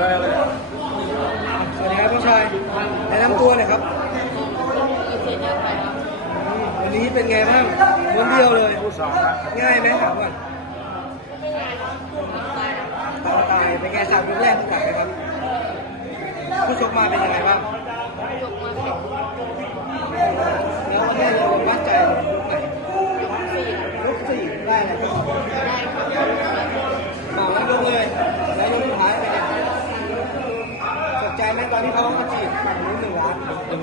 แล้สวัสดีครับพ่อชายแนะนำตัวหน่อยครับวันนี้เป็นไงบ้างมันเดียวเลยง่ายไหมถามก่อนตายตายเป็นไงสามยกแรกที่กลับไหมครับผู้ชมมาเป็นยังไงบ้าง จบ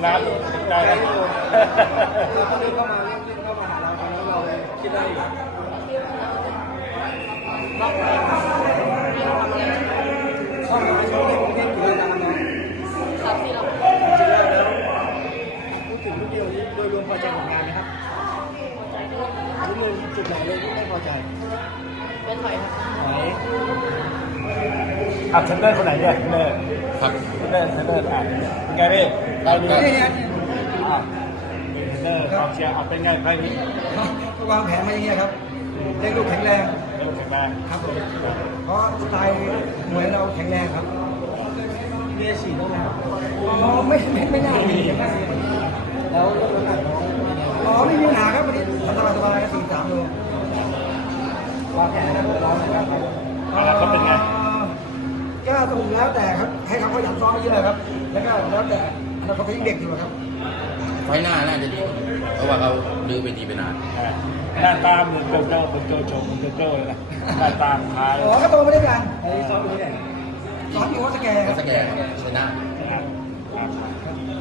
นึ่งล้านตกใจใจนะอยู่เราก็เดินเข้ามาเล่นเล่นเข้ามาหาเราตอนนั้นเราคิดได้อยู่เข้ามาช่วยในกรุงเทพอยู่นานเนาะจริงๆแล้วพูดถึงลูกเดียวนี้โดยรวมพอใจของงานไหมครับลูกเดียวจุดไหนเลยที่ไม่พอใจเป็นถอยครับไหน อะเทรนเนอร์คนไหนเนี่ยเทรนเนอร์ครับเทรนเนอร์เทรนเนอร์อะเป็นไงพี่ไปดีนี่เนี่ยอะเทรนเนอร์กองเชียร์อะเป็นไงไปนี้วางแผนมาอย่างเงี้ยครับเล่นลูกแข็งแรงเริ่มแข็งแรงครับผมเพราะสไตล์มวยเราแข็งแรงครับเมียฉีดต้องไหมครับอ๋อไม่ไม่ไม่น่ามีแล้วลดน้ำหนักน้องอ๋อไม่มีปัญหาครับวันนี้สบายสบายสี่สามโลวางแผนนะครับร้อนนะครับอะเขาเป็นไงก็ตรง แล้วแต่ครับให้เขาขยันซ้อมเยอะครับ แล้วก็แล้วแต่อนาคตเขายังเด็กอยู่ครับ ไฟหน้าน่าจะดีเพราะว่าเขาดื้อไปดีไปนานอะหน้าตาเหมือนโจโจ้เป็นโจโฉเหมือนโจโจ้เลยนะหน้าตาคล้ายอ๋อก็โตมาด้วยกันไอ้ซ้อมอยู่ที่ไหนซ้อมอยู่วัดสแกครับสแกนชนะอะ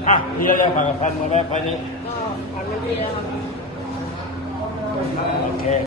อะมีอะไรฝากกับแฟนมวยไหมไปนี้ก็ผ่านวันที่แล้วครับโอเค